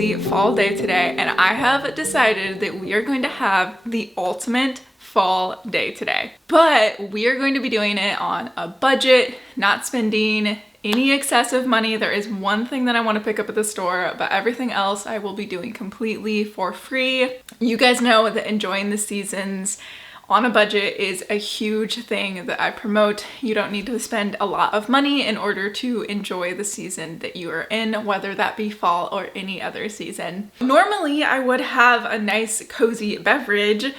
cozy fall day today, and I have decided that we are going to have the ultimate fall day today. But we are going to be doing it on a budget, not spending any excessive money. There is one thing that I want to pick up at the store, but everything else I will be doing completely for free. You guys know that enjoying the seasons on a budget is a huge thing that I promote. You don't need to spend a lot of money in order to enjoy the season that you are in, whether that be fall or any other season. Normally, I would have a nice cozy beverage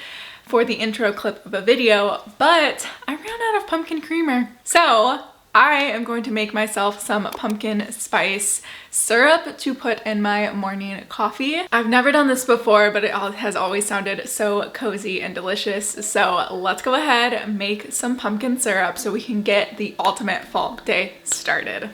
for the intro clip of a video, but I ran out of pumpkin creamer. So I am going to make myself some pumpkin spice syrup to put in my morning coffee. I've never done this before, but it has always sounded so cozy and delicious. So let's go ahead and make some pumpkin syrup so we can get the ultimate fall day started.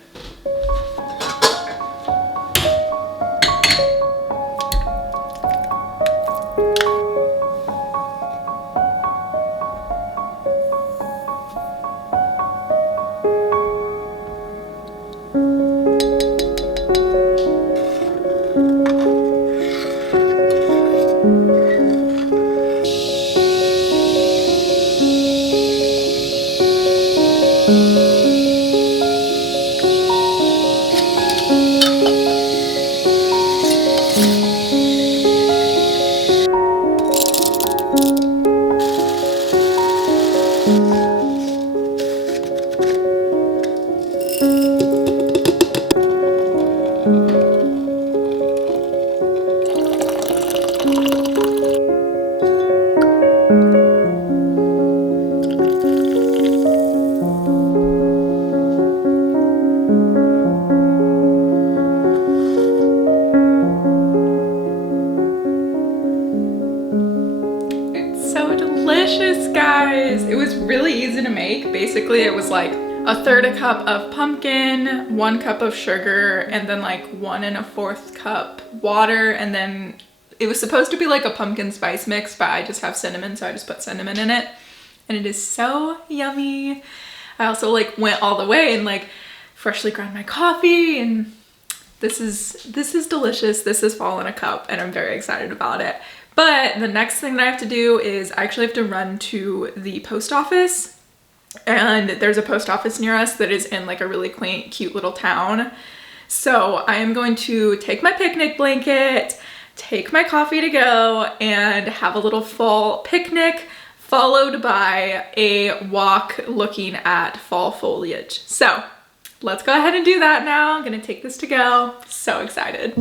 Delicious, guys. It was really easy to make. Basically, it was like a third a cup of pumpkin, 1 cup of sugar, and then like 1 1/4 cup water. And then it was supposed to be like a pumpkin spice mix, but I just have cinnamon, so I just put cinnamon in it. And it is so yummy. I also like went all the way and like freshly ground my coffee, and this is delicious. This is fall in a cup, and I'm very excited about it. But the next thing that I have to do is I actually have to run to the post office, and there's a post office near us that is in like a really quaint, cute little town. So I am going to take my picnic blanket, take my coffee to go, and have a little fall picnic, followed by a walk looking at fall foliage. So let's go ahead and do that now. I'm gonna take this to go. So excited.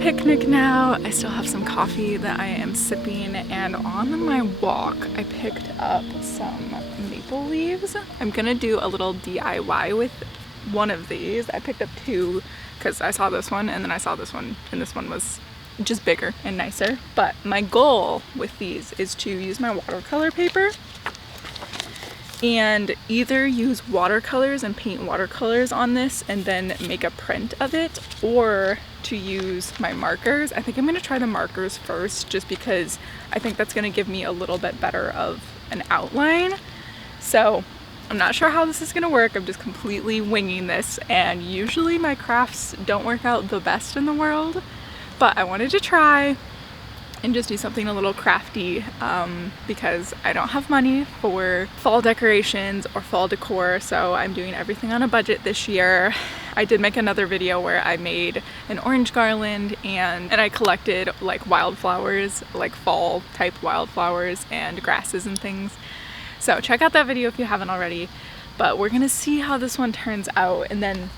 Picnic now. I still have some coffee that I am sipping, and on my walk I picked up some maple leaves. I'm gonna do a little DIY with one of these. I picked up 2 because I saw this one and then I saw this one, and this one was just bigger and nicer. But my goal with these is to use my watercolor paper and either use watercolors and paint watercolors on this and then make a print of it, or to use my markers. I think I'm gonna try the markers first, just because I think that's gonna give me a little bit better of an outline. So I'm not sure how this is gonna work. I'm just completely winging this, and usually my crafts don't work out the best in the world, but I wanted to try and just do something a little crafty because I don't have money for fall decorations or fall decor, so I'm doing everything on a budget this year. I did make another video where I made an orange garland and I collected like wildflowers, like fall type wildflowers and grasses and things. So check out that video if you haven't already, but we're gonna see how this one turns out, and then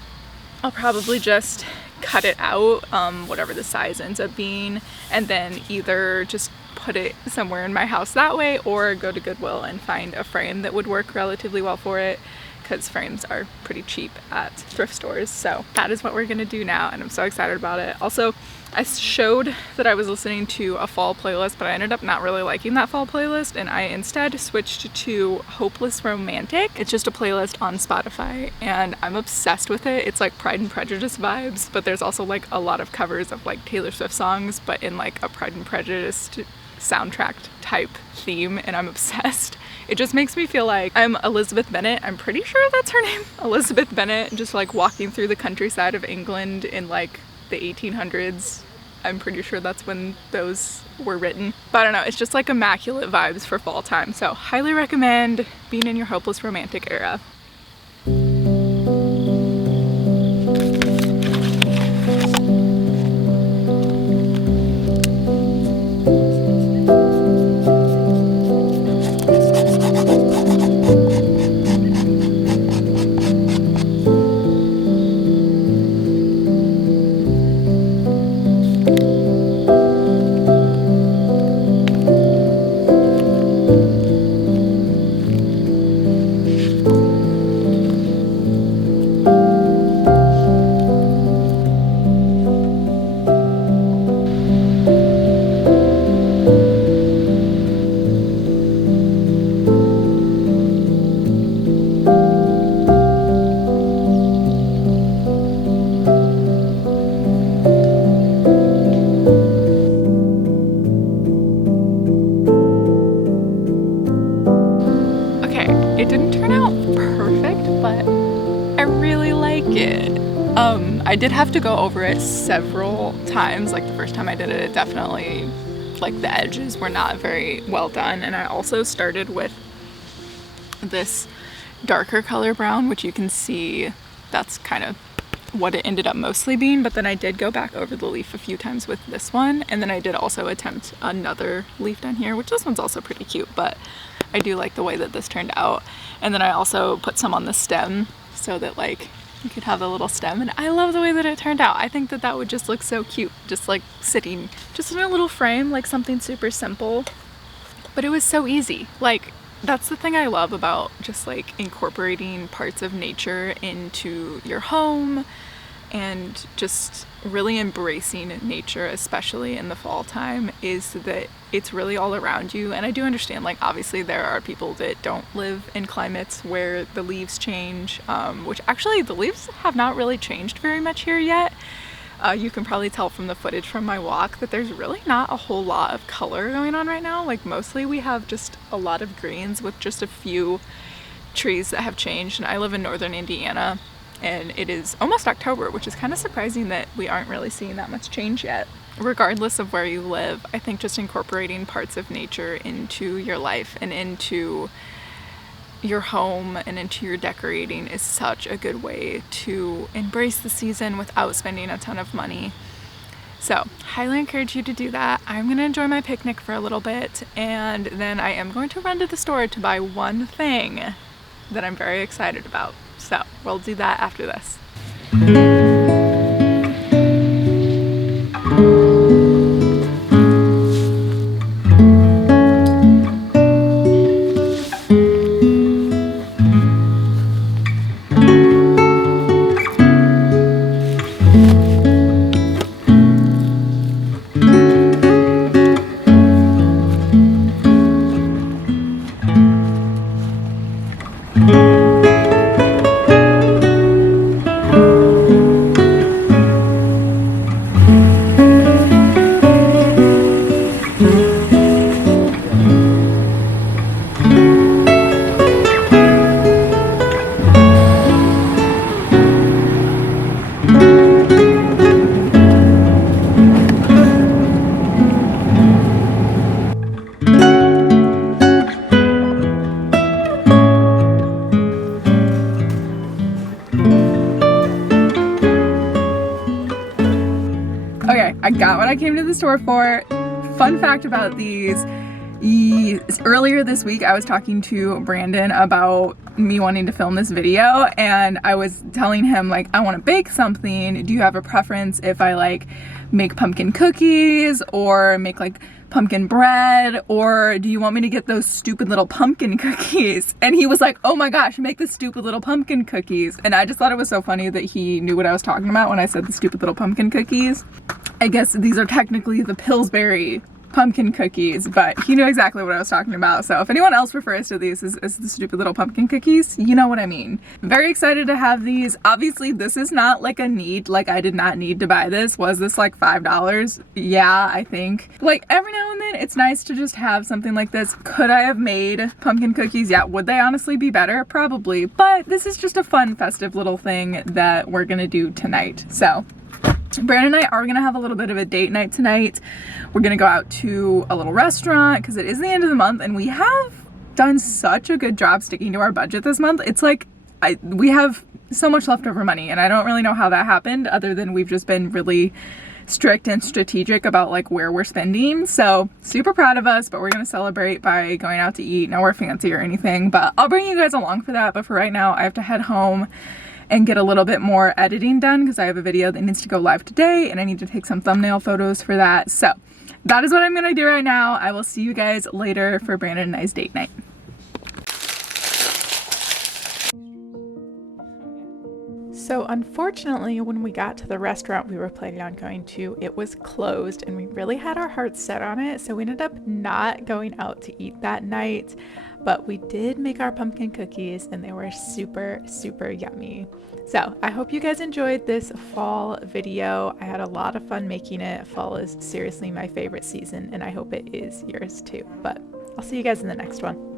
I'll probably just cut it out, whatever the size ends up being, and then either just put it somewhere in my house that way or go to Goodwill and find a frame that would work relatively well for it, because frames are pretty cheap at thrift stores. So that is what we're gonna do now, and I'm so excited about it. Also, I showed that I was listening to a fall playlist, but I ended up not really liking that fall playlist, and I instead switched to Hopeless Romantic. It's just a playlist on Spotify, and I'm obsessed with it. It's like Pride and Prejudice vibes, but there's also like a lot of covers of like Taylor Swift songs, but in like a Pride and Prejudice soundtrack type theme, and I'm obsessed. It just makes me feel like I'm Elizabeth Bennet. I'm pretty sure that's her name. Elizabeth Bennet, just like walking through the countryside of England in like the 1800s. I'm pretty sure that's when those were written. But I don't know, it's just like immaculate vibes for fall time. So highly recommend being in your Hopeless Romantic era. It didn't turn out perfect, but I really like it. I did have to go over it several times. Like the first time I did it, it definitely, like the edges were not very well done. And I also started with this darker color brown, which you can see that's kind of what it ended up mostly being, but then I did go back over the leaf a few times with this one, and then I did also attempt another leaf down here, which this one's also pretty cute, but I do like the way that this turned out. And then I also put some on the stem so that like you could have a little stem, and I love the way that it turned out. I think that that would just look so cute, just like sitting just in a little frame, like something super simple, but it was so easy. Like that's the thing I love about just like incorporating parts of nature into your home and just really embracing nature, especially in the fall time, is that it's really all around you. And I do understand, like obviously there are people that don't live in climates where the leaves change, which actually the leaves have not really changed very much here yet. You can probably tell from the footage from my walk that there's really not a whole lot of color going on right now. Like mostly we have just a lot of greens with just a few trees that have changed. And I live in northern Indiana, and it is almost October, which is kind of surprising that we aren't really seeing that much change yet. Regardless of where you live, I think just incorporating parts of nature into your life and into your home and into your decorating is such a good way to embrace the season without spending a ton of money. So highly encourage you to do that. I'm gonna enjoy my picnic for a little bit, and then I am going to run to the store to buy one thing that I'm very excited about. So we'll do that after this. I came to the store for. Fun fact about these, earlier this week I was talking to Brandon about me wanting to film this video, and I was telling him like, I want to bake something. Do you have a preference if I like make pumpkin cookies or make like pumpkin bread, or do you want me to get those stupid little pumpkin cookies? And he was like, oh my gosh, make the stupid little pumpkin cookies. And I just thought it was so funny that he knew what I was talking about when I said the stupid little pumpkin cookies. I guess these are technically the Pillsbury pumpkin cookies, but he knew exactly what I was talking about. So if anyone else refers to these as the stupid little pumpkin cookies, you know what I mean. Very excited to have these. Obviously this is not like a need, like I did not need to buy this. Was this like $5? Yeah, I think. Like every now and then it's nice to just have something like this. Could I have made pumpkin cookies? Yeah. Would they honestly be better? Probably. But this is just a fun festive little thing that we're gonna do tonight. So Brandon and I are gonna have a little bit of a date night tonight. We're gonna go out to a little restaurant because it is the end of the month and we have done such a good job sticking to our budget this month. It's like we have so much leftover money and I don't really know how that happened other than we've just been really strict and strategic about like where we're spending. So super proud of us, but we're gonna celebrate by going out to eat. Nowhere fancy or anything, but I'll bring you guys along for that. But for right now, I have to head home and get a little bit more editing done because I have a video that needs to go live today and I need to take some thumbnail photos for that. So that is what I'm gonna do right now. I will see you guys later for Brandon and I's date night. So unfortunately, when we got to the restaurant we were planning on going to, it was closed and we really had our hearts set on it. So we ended up not going out to eat that night, but we did make our pumpkin cookies and they were super, super yummy. So I hope you guys enjoyed this fall video. I had a lot of fun making it. Fall is seriously my favorite season and I hope it is yours too. But I'll see you guys in the next one.